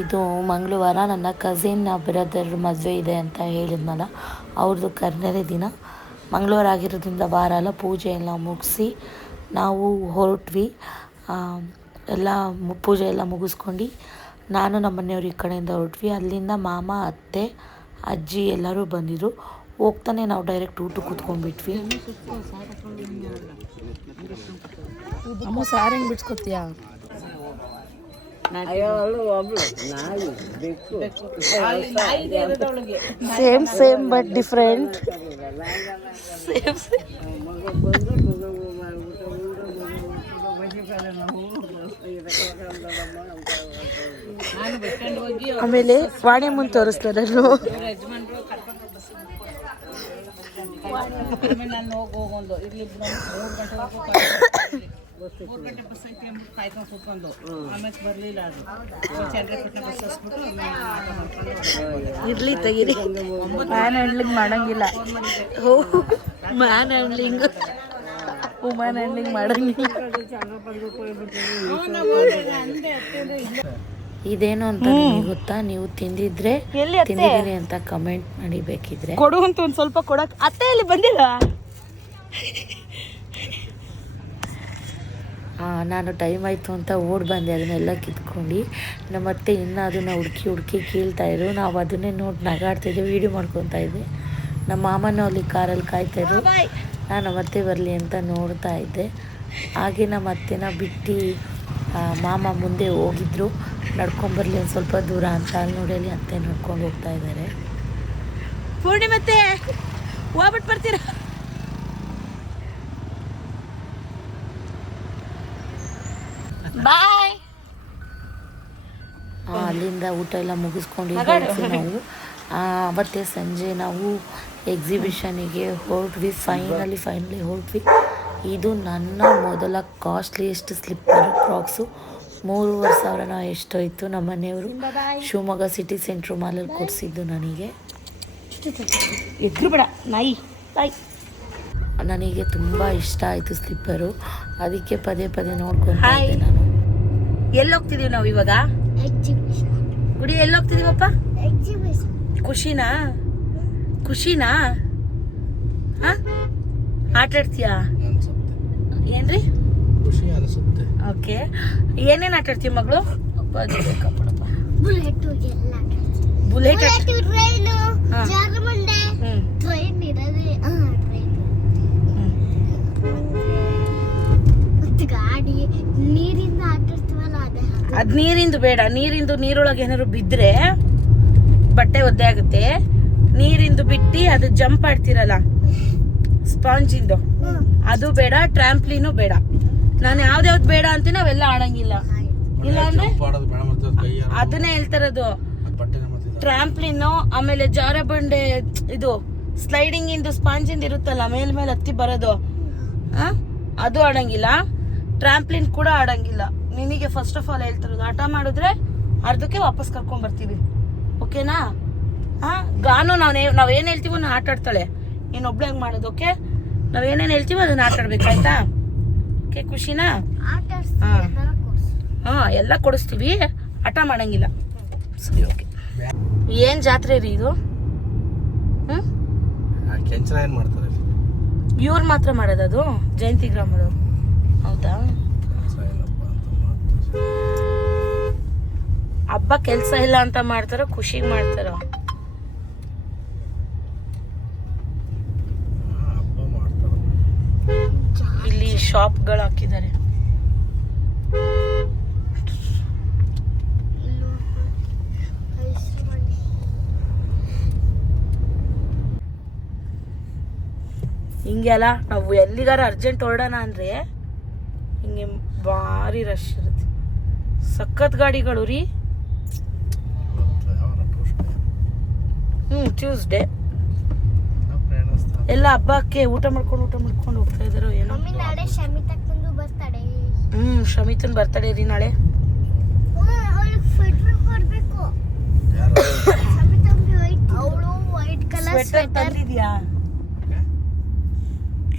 ಇದು ಮಂಗಳವಾರ ನನ್ನ ಕಸಿನ್ ಬ್ರದರ್ ಮದುವೆ ಇದೆ ಅಂತ ಹೇಳಿದ್ನಲ್ಲ, ಅವ್ರದ್ದು ಕರ್ನೆರೆ ದಿನ. ಮಂಗಳವಾರ ಆಗಿರೋದ್ರಿಂದ ವಾರ ಎಲ್ಲ ಪೂಜೆ ಎಲ್ಲ ಮುಗಿಸಿ ನಾವು ಹೊರಟ್ವಿ. ಎಲ್ಲ ಪೂಜೆ ಎಲ್ಲ ಮುಗಿಸ್ಕೊಂಡು ನಾನು ನಮ್ಮ ಮನೆಯವ್ರ ಈ ಕಡೆಯಿಂದ ಹೊರಟ್ವಿ. ಅಲ್ಲಿಂದ ಮಾಮ, ಅತ್ತೆ, ಅಜ್ಜಿ ಎಲ್ಲರೂ ಬಂದಿದ್ರು. ಹೋಗ್ತಾನೆ ನಾವು ಡೈರೆಕ್ಟ್ ಊಟಕ್ಕೆ ಕೂತ್ಕೊಂಡ್ಬಿಟ್ವಿ. ಅಮ್ಮ ಸಾರು ಹೆಂಗೆ ಬಿಡ್ಸ್ಕೊತೀಯಾ? Same same but different. ಆಮೇಲೆ ವಾಣಿ ಮುಂದೆ ತೋರಿಸ್ತಾರಲ್ಲೋ. ಇರ್ಲಿ ತೆಗೀರಿ, ಮ್ಯಾನ್ ಹ್ಯಾಂಡ್ಲಿಂಗ್ ಮಾಡಂಗಿಲ್ಲ. ಮ್ಯಾನ್ ಹ್ಯಾಂಡ್ಲಿಂಗ್ ವುಮನ್ ಹ್ಯಾಂಡ್ಲಿಂಗ್ ಮಾಡಂಗಿಲ್ಲ. ಇದೇನು ಅಂತ ನಿಮಗೆ ಗೊತ್ತಾ? ನೀವು ತಿಂದಿದ್ದೀರಿ ಅಂತ ಕಮೆಂಟ್ ಮಾಡಿ. ಬೇಕಿದ್ರೆ ಕೊಡು ಅಂತ ಒಂದು ಸ್ವಲ್ಪ ಕೊಡಕ್ಕೆ. ಅತ್ತೆ ಇಲ್ಲಿ ಬಂದಿಲ್ಲ. ನಾನು ಟೈಮ್ ಆಯಿತು ಅಂತ ಓಡಿ ಬಂದೆ, ಅದನ್ನೆಲ್ಲ ಕಿತ್ಕೊಂಡು. ನಮ್ಮತ್ತೆ ಇನ್ನೂ ಅದನ್ನು ಹುಡುಕಿ ಕೀಳ್ತಾಯಿದ್ರು. ನಾವು ಅದನ್ನೇ ನೋಡಿ ನಗಾಡ್ತಾಯಿದ್ದೆ, ವೀಡಿಯೋ ಮಾಡ್ಕೊತಾ ಇದ್ದೆ. ನಮ್ಮ ಮಾಮನೂ ಅಲ್ಲಿ ಕಾರಲ್ಲಿ ಕಾಯ್ತಾಯಿದ್ರು. ನಾನು ನಮ್ಮತ್ತೆ ಬರಲಿ ಅಂತ ನೋಡ್ತಾ ಇದ್ದೆ. ಹಾಗೆ ನಮ್ಮ ಅತ್ತೆನ ಬಿಟ್ಟು ಮಾಮ ಮುಂದೆ ಹೋಗಿದ್ರು, ನಡ್ಕೊಂಬರ್ಲಿ ಒಂದು ಸ್ವಲ್ಪ ದೂರ ಅಂತ. ಅಲ್ಲಿ ನೋಡಿ ಅಲ್ಲಿ ಅತ್ತೆ ನಡ್ಕೊಂಡು ಹೋಗ್ತಾ ಇದ್ದಾರೆ. ಪೂರ್ಣಿಮತ್ತೆ ಹೋಗ್ಬಿಟ್ಟು ಬರ್ತೀರಾ? ಬಾಯ್. ಅಲ್ಲಿಂದ ಊಟ ಎಲ್ಲ ಮುಗಿಸ್ಕೊಂಡಿದ್ವಿ ನಾವು. ಅವತ್ತೇ ಸಂಜೆ ನಾವು ಎಕ್ಸಿಬಿಷನಿಗೆ ಹೊರಟ್ವಿ. ಫೈನಲಿ ಹೊರಟ್ವಿ. ಇದು ನನ್ನ ಮೊದಲ ಕಾಸ್ಟ್ಲಿಯೆಸ್ಟ್ ಸ್ಲಿಪ್ಪರ್ ಕ್ರಾಕ್ಸು. 3,500 ಎಷ್ಟೋಯ್ತು. ನಮ್ಮ ಮನೆಯವರು ಶಿವಮೊಗ್ಗ ಸಿಟಿ ಸೆಂಟ್ರ್ ಮಾಲಲ್ಲಿ ಕೊಡಿಸಿದ್ದು ನನಗೆ. ಎದ್ರು ಬೇಡ ನಾಯಿ ಬಾಯ್. ನನಗೆ ತುಂಬ ಇಷ್ಟ ಆಯಿತು ಸ್ಲಿಪ್ಪರು. ಅದಕ್ಕೆ ಪದೇ ನೋಡ್ಕೊಂಡು ನಾನು. ಎಲ್ಲಿ ಹೋಗ್ತಿದೀವಿ ನಾವು ಇವಾಗ? ಗುಡಿ ಎಲ್ಲಿ ಹೋಗ್ತಿದೀವಪ್ಪ? ಖುಷಿನಾ ಆಟ ಆಡ್ತೀಯಾ? ಏನ್ರಿ? ಓಕೆ. ಏನೇನು ಆಟ ಆಡ್ತೀವಿ ಮಗಳು? ಬುಲೆಟ್ ಅದ್ ನೀರಿಂದು ಬೇಡ. ನೀರೊಳಗೆ ಏನಾದ್ರು ಬಿದ್ರೆ ಬಟ್ಟೆ ಒದ್ದೆ ಆಗುತ್ತೆ. ನೀರಿಂದು ಬಿಟ್ಟು ಅದು ಜಂಪ್ ಆಡ್ತಿರಲ್ಲ ಸ್ಪಾಂಜಿಂದು, ಅದು ಬೇಡ. ಟ್ರಾಂಪ್ಲಿನು ಬೇಡ. ನಾನು ಯಾವ್ದು ಬೇಡ ಅಂತೀನಿ ಅವೆಲ್ಲ ಆಡಂಗಿಲ್ಲ. ಇಲ್ಲ ಅಂದ್ರೆ ಅದನ್ನೇ ಹೇಳ್ತಾರದು. ಟ್ರಾಂಪ್ಲಿನ್ನು, ಆಮೇಲೆ ಜಾರ ಬಂಡೆ, ಇದು ಸ್ಲೈಡಿಂಗ್ ಇಂದು ಸ್ಪಾಂಜಿಂದ ಇರುತ್ತಲ್ಲ ಮೇಲ್ ಹತ್ತಿ ಬರೋದು, ಅದು ಆಡಂಗಿಲ್ಲ. ಟ್ರಾಂಪ್ಲಿನ್ ಕೂಡ ಆಡಂಗಿಲ್ಲ. ನಿನಗೆ ಫಸ್ಟ್ ಆಫ್ ಆಲ್ ಹೇಳ್ತಿರೋದು, ಆಟ ಮಾಡಿದ್ರೆ ಅರ್ಧಕ್ಕೆ ವಾಪಸ್ ಕರ್ಕೊಂಡ್ ಬರ್ತೀವಿ. ಓಕೆನಾ? ಗಾನು ನಾವೇನ್ ಹೇಳ್ತೀವೋ ನಾ ಆಟ ಆಡ್ತಾಳೆ. ನೀನ್ ಒಬ್ಳೆ ಹೆಂಗ್ ಮಾಡೋದು? ಓಕೆ? ನಾವೇನೇನ್ ಹೇಳ್ತೀವೋ ಅದನ್ನ ಆಟ ಆಡ್ಬೇಕಾಯ್ತಾ? ಓಕೆ, ಖುಷಿನಾ? ಎಲ್ಲ ಕೊಡಿಸ್ತೀವಿ, ಆಟ ಮಾಡಂಗಿಲ್ಲ. ಸರಿ, ಓಕೆ. ಏನ್ ಜಾತ್ರೆ ರೀ ಇದು? ಇವ್ರು ಮಾತ್ರ ಮಾಡೋದದು? ಜಯಂತಿ ಗ್ರಾಮದವ್ರು? ಹೌದಾ? ಹಬ್ಬ ಕೆಲ್ಸ ಇಲ್ಲ ಅಂತ ಮಾಡ್ತಾರೋ ಖುಷಿಗೆ ಮಾಡ್ತಾರೋ? ಇಲ್ಲಿ ಶಾಪ್ಗಳು ಹಾಕಿದ್ದಾರೆ. ಹಿಂಗೆಲ್ಲ ನಾವು ಎಲ್ಲಿಗಾರ ಅರ್ಜೆಂಟ್ ಹೊರಡೋಣ ಅಂದ್ರೆ ಹಿಂಗೆ ಭಾರಿ ರಶ್ ಇರುತ್ತೆ. ಸಖತ್ ಗಾಡಿಗಳು ರೀ. ಟ್ಯೂಸ್ಡೇ ಎಲ್ಲ ಹಬ್ಬಕ್ಕೆ ಊಟ ಮಾಡ್ಕೊಂಡು ಹೋಗ್ತಾ ಇದಾರೋ ಏನೋ. ಶಮಿತನ್ ಬರ್ತಡೇ ರೀ ನಾಳೆ. ಸ್ವೆಟರ್ ತಂದಿದ್ಯಾ?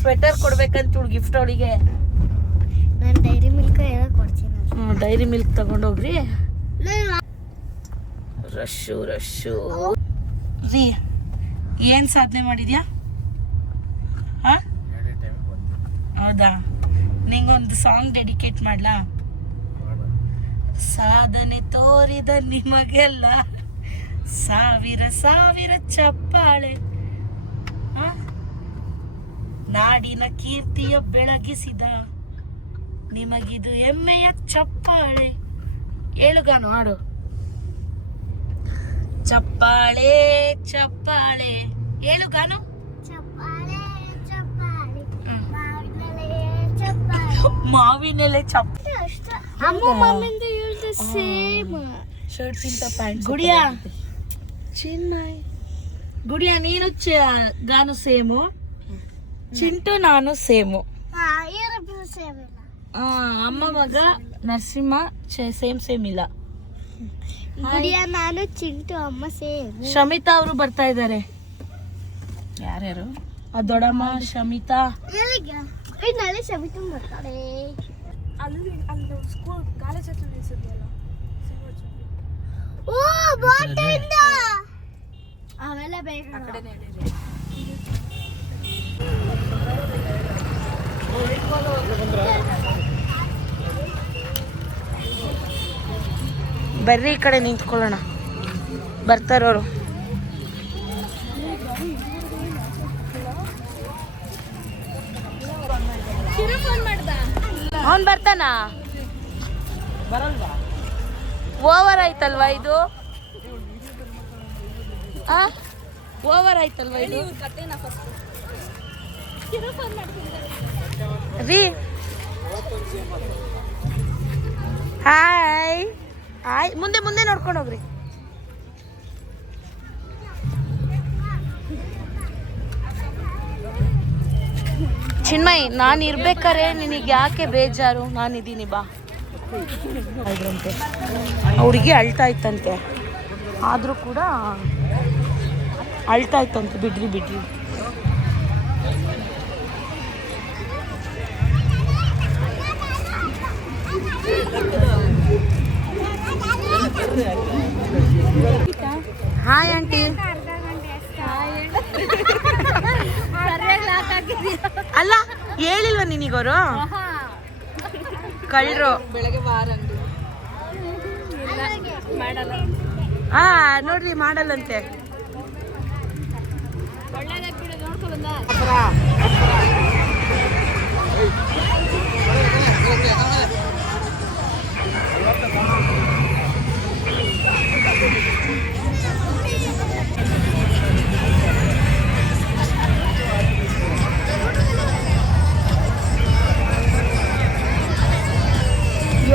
ಸ್ವೆಟರ್ ಕೊಡ್ಬೇಕಂತ ಗಿಫ್ಟ್ ಅವಳಿಗೆ. ನಾನು ಡೈರಿ ಮಿಲ್ಕ್ ಏನೋ ಕೊಡ್ತೀನಿ. Dairy milk ತಗೊಂಡೋಗ್ರಿ. ರಶ್ಶು ರೀ ಏನ್ ಸಾಧನೆ ಮಾಡಿದ್ಯಾ? ಹೌದಾ, ನಿಂಗೊಂದು ಸಾಂಗ್ ಡೆಡಿಕೇಟ್ ಮಾಡ್ಲಾ? ಸಾಧನೆ ತೋರಿದ ನಿಮಗೆಲ್ಲ ಸಾವಿರ ಸಾವಿರ ಚಪ್ಪಾಳೆ, ನಾಡಿನ ಕೀರ್ತಿಯ ಬೆಳಗಿಸಿದ ನಿಮಗಿದು ಹೆಮ್ಮೆಯ ಚಪ್ಪಾಳೆ. ಏಳುಗಾನು ಹಾಡು. ಚಪ್ಪಾಳೆ ಚಪ್ಪಾಳೆ, ಏಳುಗಾನು. ಮಾವಿನೆಲೆ ಶರ್ಟ್ ಗಿಂತ ಪ್ಯಾಂಟ್. ಗುಡಿಯಾ ಚಿನ್ಮಯ್, ಗುಡಿಯಾ ನೀನು ಗಾನು ಸೇಮು, ಚಿಂಟು ನಾನು ಸೇಮು. ಅಮ್ಮ ಮಗ ನರಸಿಂಹ ಸೇಮ್ ಇಲ್ಲ. ಗುಡಿಯಾ ನಾನು ಚಿಂಟು ಅಮ್ಮ ಸೇಮ್. ಶಮಿತಾ ಅವರು ಬರ್ತಾ ಇದ್ದಾರೆ. ಯಾರ್ಯಾರು? ದೊಡ್ಡಮ್ಮ ಶಮಿತಾ. ನಾಳೆ ಶಮಿತಾ ಬರ್ತಾರೆ. ಅಲ್ಲಿ ಸ್ಕೂಲ್ ಕಾಲೇಜ್ ಹತ್ರ ನಿಲ್ಸಿದ್ಯಲ್ಲ. ಓ ಬಾಟಿಂದ ಅವೆಲ್ಲ ಬೇಕು. ಆ ಕಡೆನೇ ಹೇಳಿರಿ. ಬರ್ರಿ ಈ ಕಡೆ ನಿಂತ್ಕೊಳ್ಳೋಣ, ಬರ್ತಾರವರು. ಅವನ್ ಬರ್ತಾನ? ಬರಲ್ವಾ? ಓವರ್ ಆಯ್ತಲ್ವಾ ಇದು? ಓವರ್ ಆಯ್ತಲ್ವಾ ಇದು? ರೀ ಹಾಯ್ ಹಾಯ್, ಮುಂದೆ ಮುಂದೆ ನೋಡ್ಕೊಂಡು ಹೋಗ್ರಿ. ಚಿನ್ಮಯ್, ನಾನು ಇರ್ಬೇಕಾರೆ ನಿನಗೆ ಯಾಕೆ ಬೇಜಾರು? ನಾನಿದ್ದೀನಿ ಬಾ. ಇದ್ರಂತೆ ಹುಡುಗಿ ಅಳ್ತಾ ಇತ್ತಂತೆ, ಆದರೂ ಕೂಡ ಅಳ್ತಾ ಇತ್ತಂತೆ. ಬಿಡ್ರಿ ಬಿಡ್ರಿ. Hi aunty. ಅಲ್ಲ ಹೇಳಿಲ್ವ ನಿನಗವರು? ಕಳ್ರು ಬೆಳಗ್ಗೆ ನೋಡ್ರಿ ಮಾಡಲ್ಲಂತೆ.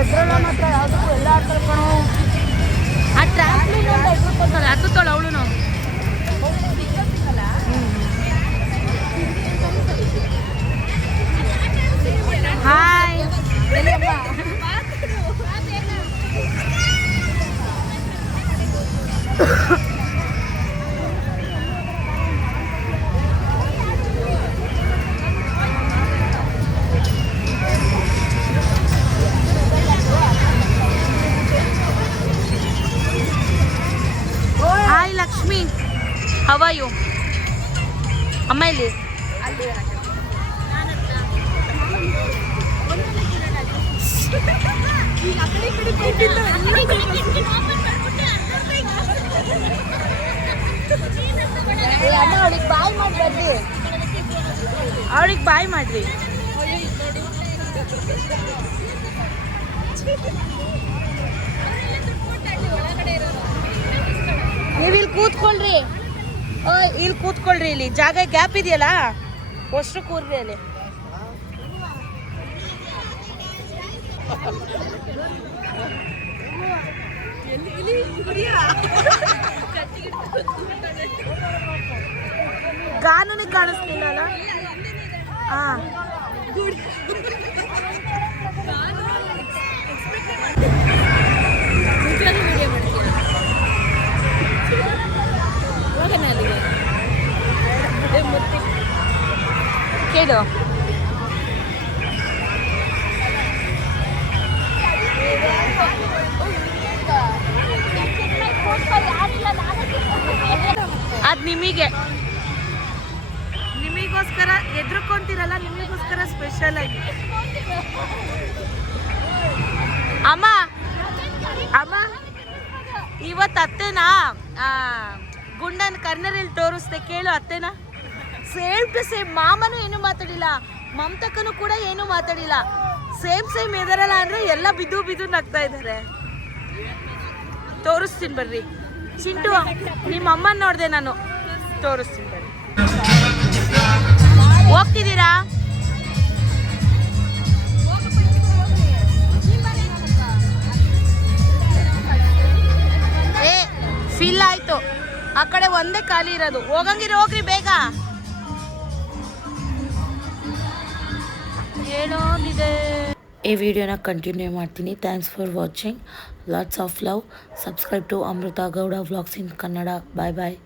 ಎದ್ರಲ್ಲ ಮಾತ್ರ ಯಾವುದಕ್ಕೂ ಎಲ್ಲ ಕಳ್ಕೊಳು. ಆ ಟ್ರಾಂಪ್ಲಿನ್ ಅಂತ ಎದ್ರುಕೊತಾಳೆ, ಹತ್ತುತ್ತಾಳೆ ಅವಳು. ನಾವು hi. Hi Lakshmi, how are you? ಅಮ್ಮ ಇಲ್ಲಿ. ಅವಳಿಗೆ ಬಾಯ್ ಮಾಡ್ರಿ, ಅವಳಿಗೆ ಬಾಯ್ ಮಾಡ್ರಿ. ನೀವು ಇಲ್ಲಿ ಕೂತ್ಕೊಳ್ರಿ, ಇಲ್ಲಿ ಕೂತ್ಕೊಳ್ರಿ. ಇಲ್ಲಿ ಜಾಗ ಗ್ಯಾಪ್ ಇದೆಯಲ್ಲ, ಅಷ್ಟು ಕೂರ್ರಿ ಅಲ್ಲಿ. ಗಾನನೇ ಕಾಣಿಸ್ತಿಲ್ಲ ಅಲ್ಲ? ಕೇಳು. ನಿಮಗೋಸ್ಕರ ಎದ್ರುಕೊಂತೀರಲ್ಲ, ನಿಮಗೋಸ್ಕರ ಸ್ಪೆಷಲ್ ಆಗಿ. ಅಮ್ಮ ಅಮ್ಮ ಇವತ್ತು ಅತ್ತೆನಾ ಗುಂಡನ್ ಕರ್ನರಲ್ಲಿ ತೋರಿಸ್ದೆ, ಕೇಳು ಅತ್ತೆನಾ. Same to same. ಮಾಮನೂ ಏನು ಮಾತಾಡಿಲ್ಲ, ಮಮತಕ್ಕನು ಕೂಡ ಏನು ಮಾತಾಡಿಲ್ಲ. ಸೇಮ್ ಎದರಲ್ಲ ಅಂದ್ರೆ ಎಲ್ಲ ಬಿದ್ದು ನಗ್ತಾ ಇದ್ದಾರೆ. ತೋರಿಸ್ತೀನಿ ಬರ್ರಿ. ಚಿಂಟು ನಿಮ್ಮ ಅಮ್ಮನ ನೋಡಿದೆ ನಾನು, ತೋರಿಸ್ತೀನಿ ಬರ್ರಿ. ಹೋಗ್ತಿದ್ದೀರಾ? ಫಿಲ್ ಆಯ್ತು, ಆ ಕಡೆ ಒಂದೇ ಖಾಲಿ ಇರೋದು. ಹೋಗಂಗಿರ ಹೋಗ್ರಿ ಬೇಗ. ಹೇಳೋದಿದೆ. ಈ ವಿಡಿಯೋನ ಕಂಟಿನ್ಯೂ ಮಾಡ್ತೀನಿ. Thanks for watching. Lots of love. Subscribe to Amrutha Gowda vlogs in Kannada. Bye bye.